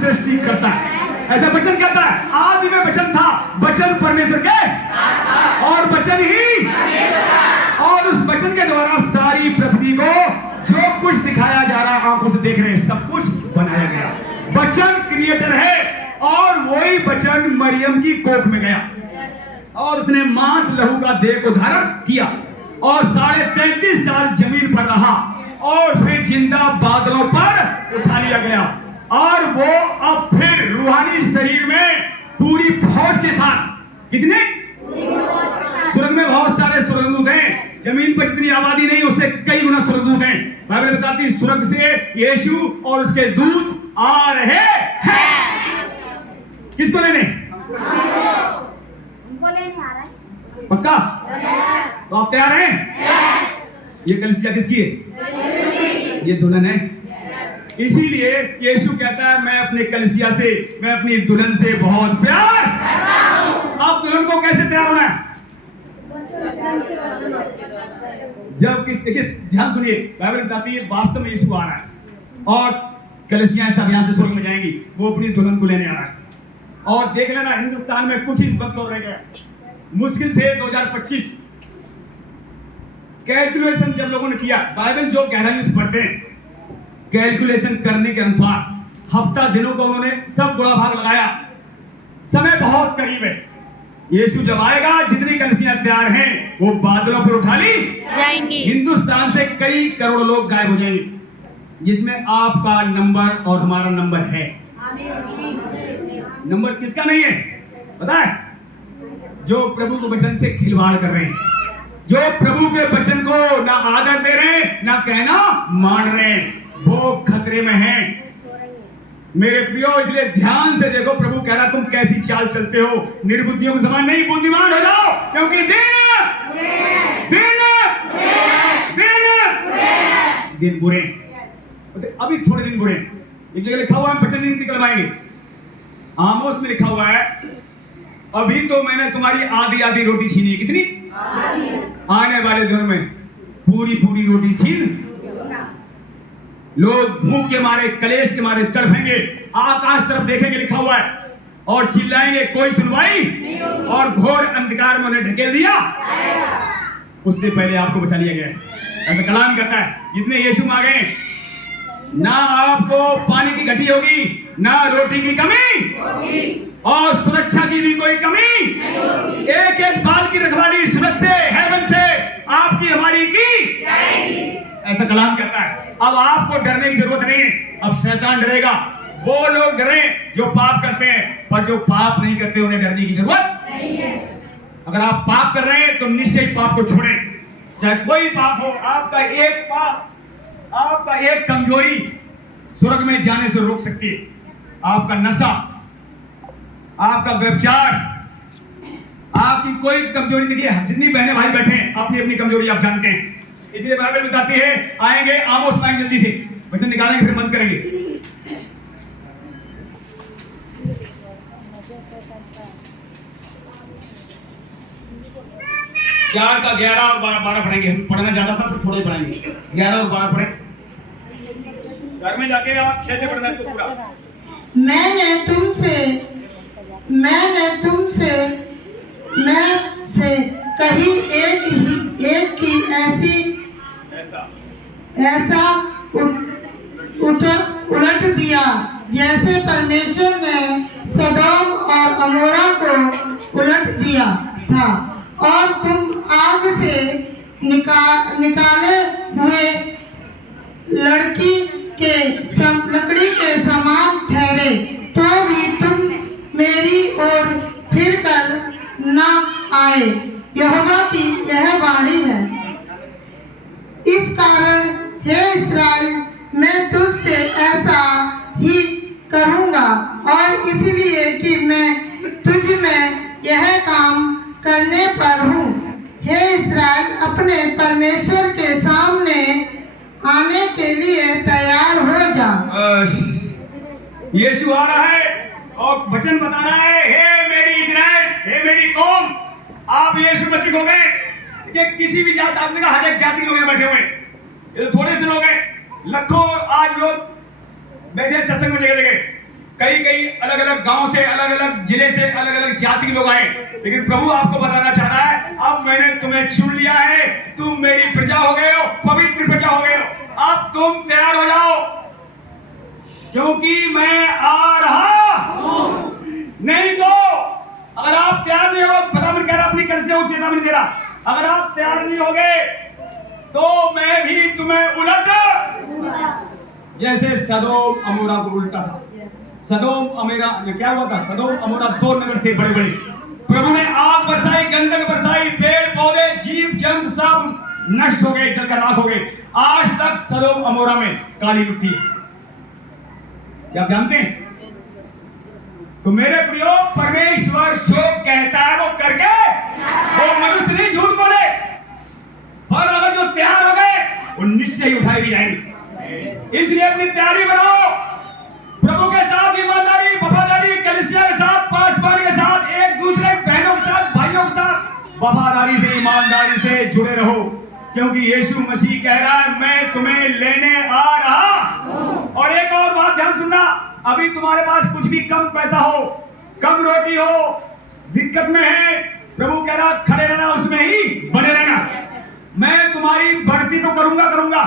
सृष्टि करता है। ऐसा वचन कहता है, आदि में वचन था, वचन परमेश्वर के और वचन ही, और उस वचन के द्वारा सारी पृथ्वी को जो कुछ दिखाया जा रहा है, आंखों से देख रहे हैं, सब कुछ बनाया गया। वचन क्रिएटर है और वही वचन मरियम की कोख में गया और उसने मांस लहू का देह को धारण किया और 33.5 साल जमीन पर रहा और फिर जिंदा बादलों पर उठा लिया गया और वो अब फिर रूहानी शरीर में पूरी फौज के साथ, कितने स्वर्ग में बहुत सारे स्वर्गदूत हैं, जमीन पर जितनी आबादी नहीं उससे कई गुना स्वर्गदूत हैं। बाइबल बताती है स्वर्ग से यीशु और उसके दूत आ रहे हैं। किसको लेने? उनको लेने आ रहा है। पक्का? तो आप तैयार हैं? ये कलीसिया किसकी है? ये दुल्हन है। इसीलिए यीशु कहता है मैं अपने कलीसिया से, मैं अपनी दुल्हन से बहुत प्यार। अब दुल्हन को कैसे तैयार होना है? जब देखिए ध्यान सुनिए, बाइबल बताती है वास्तव में यीशु आ रहा है और कलीसियां सब यहां से स्वर्ग में जाएंगी, वो अपनी दुल्हन को लेने आ रहा है। और देख लेना हिंदुस्तान में कुछ ही वक्त और रह गया, मुश्किल से 2025 कैलकुलेशन जब लोगों ने किया, बाइबल जो गहराई से पढ़ते हैं, कैलकुलेशन करने के अनुसार हफ्ता दिनों को उन्होंने सब गुणा भाग लगाया, समय बहुत करीब है। यीशु जब आएगा जितनी कलीसियां तैयार हैं वो बादलों पर उठा ली जाएंगी। हिंदुस्तान से कई करोड़ लोग गायब हो जाएंगे, जिसमें आपका नंबर और हमारा नंबर है। नंबर किसका नहीं है पता है? जो प्रभु के वचन से खिलवाड़ कर रहे हैं, जो प्रभु के वचन को ना आदर दे रहे हैं ना कहना मान रहे हैं, वो खतरे में हैं। मेरे प्रियो इसलिए ध्यान से देखो, प्रभु कह रहा तुम कैसी चाल चलते हो, निर्बुद्धियों के समान नहीं, बुद्धिमान हो जाओ, क्योंकि दिन बुरे, अभी थोड़े दिन बुरे। एक जगह लिखा हुआ है, वचन नहीं निकलवाएंगे, आमोस में लिखा हुआ है, अभी तो मैंने तुम्हारी आधी आधी रोटी छीनी। कितनी? आने वाले दिनों में पूरी पूरी रोटी छीन लोग भूख के मारे, कलेश के मारे तड़पेंगे, आकाश तरफ देखेंगे लिखा हुआ है, और चिल्लाएंगे कोई सुनवाई, और घोर अंधकार में उन्हें ढकेल दिया, उससे पहले आपको बचा लिया गया। ऐसा कलाम कहता है जितने यीशु में आ गए, ना आपको पानी की घटी होगी, ना रोटी की कमी और सुरक्षा की भी कोई कमी। एक एक बाल की रखवाली स्वर्ग से, हेवन से आपकी हमारी की, ऐसा कलाम कहता है। अब आपको डरने की जरूरत नहीं है, अब शैतान डरेगा। वो लोग डरे जो पाप करते हैं, पर जो पाप नहीं करते उन्हें डरने की जरूरत नहीं है। अगर आप पाप कर रहे हैं तो निश्चय पाप को छोड़ें, चाहे कोई पाप हो। आपका एक पाप, आपका एक कमजोरी स्वर्ग में जाने से रोक सकती है। आपका नशा, आपका व्यभिचार, आपकी कोई कमजोरी। देखिए जितनी बहनें भाई बैठे हैं अपनी अपनी कमजोरी आप जानते हैं, इसलिए बाइबल बताती है आएंगे आमोस में जल्दी से वचन निकालेंगे फिर बंद करेंगे। चार का 11 और 12 पढ़ेंगे। हम पढ़ना ज्यादा था तो थोड़े पढ़ेंगे, 11 और 12 पढ़े। घर में जाके आप 6 से पढ़ना है तो पूरा। मैंने कही एक की ऐसा उलट दिया जैसे परमेश्वर ने सदोम और अमोरा को उलट दिया था, और तुम आग से निकाले हुए लकड़ी के समान ठहरे, तो भी तुम मेरी ओर फिर कर न आए, यहोवा की यह वाणी है। इस कारण हे इस्राएल, मैं तुझसे ऐसा ही करूँगा, और इसलिए कि मैं तुझ में यह काम करने पर हूँ। हे इस्राएल, अपने परमेश्वर के सामने आने के लिए तैयार हो जा। यीशु आ रहा है और वचन बता रहा है, हे मेरी इज़राइल, हे मेरी कौम, आप यीशु मसीह हो गए। किसी भी जात, आपने कहा हर एक जाति लोग बैठे हुए, ये तो थोड़े से लोग हैं, लाखों आज लोग बैठे सत्संग में जगह जगह, कई अलग अलग गांव से, अलग अलग जिले से, अलग अलग जाति के लोग आए, लेकिन प्रभु आपको बताना चाह रहा है, अब मैंने तुम्हें चुन लिया है, तुम मेरी प्रजा हो गए हो, पवित्र प्रजा हो गए हो। अब तुम तैयार हो जाओ, क्योंकि मैं आ रहा हूं। नहीं तो अगर आप तैयार नहीं हो, खुदा मन कह रहा अपनी कर से चेतावनी दे रहा, अगर आप तैयार नहीं होगे तो मैं भी तुम्हें उलट, जैसे सदोम अमोरा को उल्टा था। सदोम अमेरा में क्या हुआ था? सदोम अमोरा दो नगर थे बड़े बड़े, प्रभु ने आग बरसाई, गंधक बरसाई, पेड़ पौधे जीव जंतु सब नष्ट हो गए, जलकर राख हो गए। आज तक सदोम अमोरा में काली मिट्टी है, क्या आप जानते हैं? तो मेरे प्रियो, परमेश्वर जो कहता है वो करके, वो मनुष्य नहीं झूठ बोले, और अगर जो तैयार हो गए वो निश्चय ही उठाई भी जाएंगे। इसलिए अपनी तैयारी बनाओ, प्रभु के साथ ईमानदारी, वफादारी, कलीसिया के साथ, पासवान के साथ, एक दूसरे बहनों के साथ, भाइयों के साथ वफादारी से, ईमानदारी से जुड़े रहो, क्योंकि यीशु मसीह कह रहा है मैं तुम्हें लेने आ रहा। और एक और बात ध्यान सुनना, अभी तुम्हारे पास कुछ भी कम पैसा हो, कम रोटी हो, दिक्कत में है, प्रभु कह रहा खड़े रहना, उसमें ही बने रहना, मैं तुम्हारी बढ़ती तो करूंगा।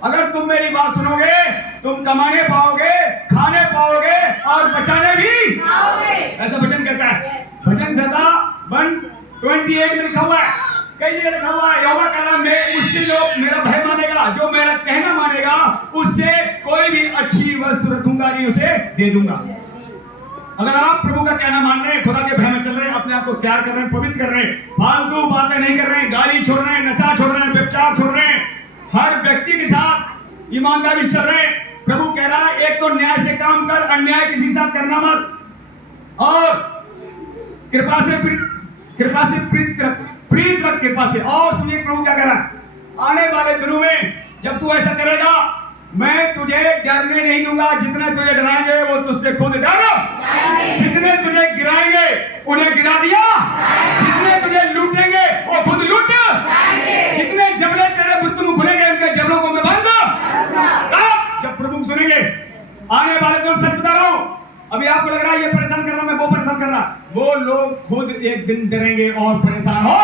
अगर तुम मेरी बात सुनोगे, तुम कमाने पाओगे, खाने पाओगे और बचाने भी पाओगे। ऐसा वचन कहता है, भजन संहिता 128 में लिखा हुआ है, कई जगह लिखा हुआ है, यहोवा कह रहा है उससे जो मेरा भय मानेगा, जो मेरा कहना मानेगा, उससे कोई भी अच्छी वस्तु रखूंगा नहीं, उसे दे दूंगा। अगर आप प्रभु का कहना मान रहे हैं, खुदा के भय में चल रहे हैं, अपने आप को तैयार कर रहे हैं, पवित्र कर रहे हैं, फालतू बातें नहीं कर रहे हैं, गाली छोड़ रहे हैं, नशा छोड़ रहे हैं, व्यभिचार छोड़ रहे हैं, हर व्यक्ति के साथ ईमानदारी से चल रहे हैं, प्रभु कह रहा है एक तो न्याय से काम कर, अन्याय किसी के साथ करना मत, और कृपा से प्रीत रख कृपा से। और सुनिए प्रभु क्या कह रहा है, आने वाले दिनों में जब तू ऐसा करेगा, मैं तुझे डरने नहीं दूंगा, जितने तुझे डराएंगे वो तुझसे खुद डर, जितने तुझे गिराएंगे उन्हें गिरा दिया, जितने तुझे लूटेंगे वो खुद लूट, जितने जबड़े तेरे बुद्धू में खुलेंगे उनके जबड़ों को मैं बंद। जब प्रभु सुनेंगे आने वाले दिन, सच बता रहा हूं, अभी आपको लग रहा है ये परेशान कर रहा, मैं वो परेशान कर रहा, वो लोग खुद एक दिन डरेंगे और परेशान हो,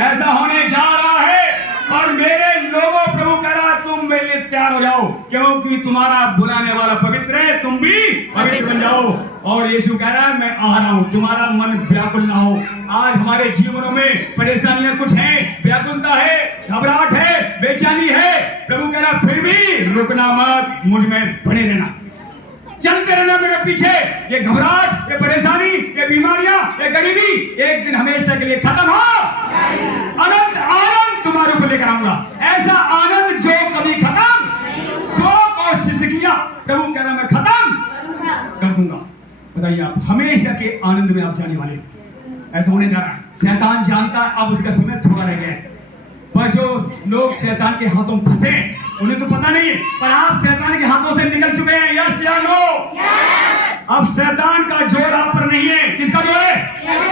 ऐसा होने जा रहा है। और मेरे लोगों, प्रभु कह रहा तुम मेरे लिए तैयार हो जाओ, क्योंकि तुम्हारा बुलाने वाला पवित्र है, तुम भी पवित्र बन जाओ। और यीशु कह रहा है मैं आ रहा हूं, तुम्हारा मन व्याकुल ना हो। आज हमारे जीवनों में परेशानियां कुछ हैं, व्याकुलता है, घबराहट है, बेचैनी है, प्रभु कह रहा फिर भी रुकना मत, मुझ में बने रहना, चलते रहना मेरे पीछे। ये घबराहट, ये परेशानी, ये बीमारियां, ये गरीबी एक दिन हमेशा के लिए खत्म हो, अनंत आनंद तुम्हारे ऊपर लेकर आऊंगा, ऐसा आनंद जो कभी खत्म, शोक और सिसकियां प्रभु कह रहा मैं खत्म कर दूंगा। बताइए आप हमेशा के आनंद में आप जाने वाले, ऐसा होने जा रहा है। शैतान जानता है अब उसका समय थोड़ा रह गया है, पर जो लोग शैतान के हाथों में फंसे उन्हें तो पता नहीं है, पर आप शैतान के हाथों से निकल चुके हैं। यस या नो? अब शैतान का जोर आप पर नहीं है, किसका जोर है?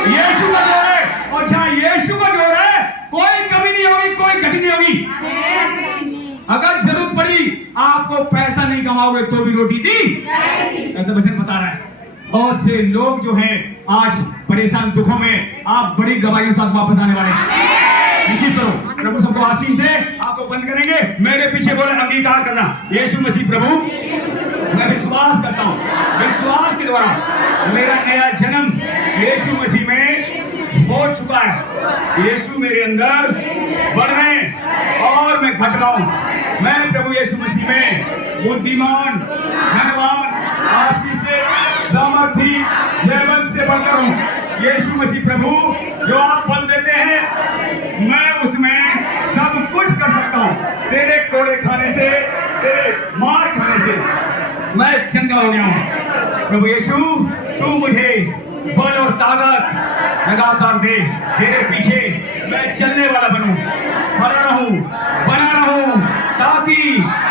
यीशु का जोर है। और जहां यीशु का जोर है कोई कमी नहीं होगी, कोई घटी नहीं होगी। अगर जरूरत पड़ी आपको पैसा नहीं कमाओगे तो भी रोटी दी, ऐसा वचन बता रहा है। बहुत से लोग जो हैं आज परेशान दुखों में, आप बड़ी गवाहियों के साथ वापस आने वाले हैं। इसी तरह प्रभु सबको आशीष दे। आपको बंद करेंगे, मेरे पीछे बोले अंगीकार करना, यीशु मसीह प्रभु, मैं विश्वास करता हूँ, विश्वास के द्वारा मेरा नया जन्म यीशु मसीह में हो चुका है। यीशु मेरे अंदर बढ़ रहे हैं और मैं घट रहा हूँ। मैं प्रभु यीशु मसीह में बुद्धिमान, धनवान, आशीषित, सामर्थी, जयवंत से बढ़कर हूँ। यीशु मसीह प्रभु जो आप बल देते हैं, मैं उसमें सब कुछ कर सकता हूँ। तेरे कोड़े खाने से, तेरे मार खाने से मैं चंगा हो गया हूँ। प्रभु यीशु तू मुझे बल और ताकत लगातार दे, तेरे पीछे मैं चलने वाला बनूं, खड़ा रहूं, बना रहूं, ताकि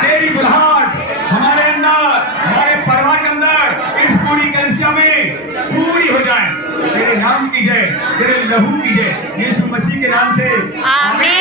तेरी बुलाहट हमारे अंदर, हमारे परिवार के अंदर, इस पूरी कलीसिया में पूरी हो जाए। तेरे नाम की जय, तेरे लहू की जय, यीशु मसीह के नाम से आमीन।